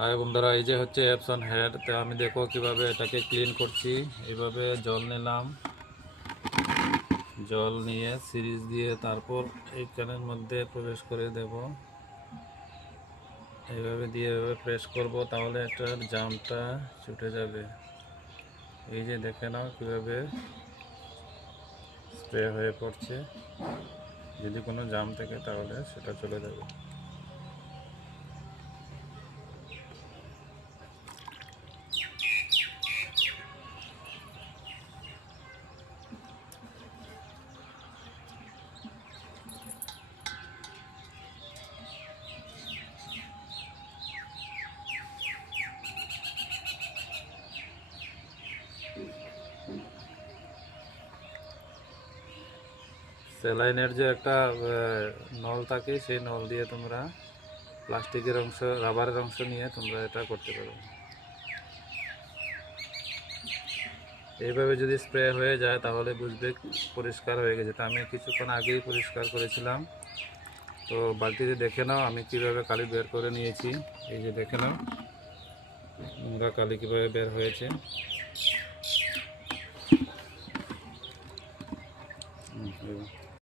High বন্ধুরা, এই যে হচ্ছে অ্যাপসন হেড। তো আমি দেখো কিভাবে এটাকে ক্লিন করছি। এইভাবে জল নিলাম, জল নিয়ে সিরিজ দিয়ে তারপর এই ক্যানের মধ্যে প্রবেশ করে দেব। এইভাবে দিয়ে এভাবে প্রেস করব, তাহলে এটার জামটা ছুটে যাবে। এই যে দেখে নাও কিভাবে স্প্রে হয়ে পড়ছে। যদি কোনো জাম থাকে তাহলে সেটা চলে যাবে। স্যালাইনের যে একটা নল থাকে, সেই নল দিয়ে তোমরা প্লাস্টিকের অংশ, রাবারের অংশ নিয়ে তোমরা এটা করতে পারো। এইভাবে যদি স্প্রে হয়ে যায় তাহলে বুঝবে পরিষ্কার হয়ে গেছে। তো আমি কিছুক্ষণ আগেই পরিষ্কার করেছিলাম। তো বালতিতে দেখে নাও আমি কিভাবে কালি বের করে নিয়েছি। এই যে দেখে নাও নোংরা কালি কীভাবে বের হয়েছে।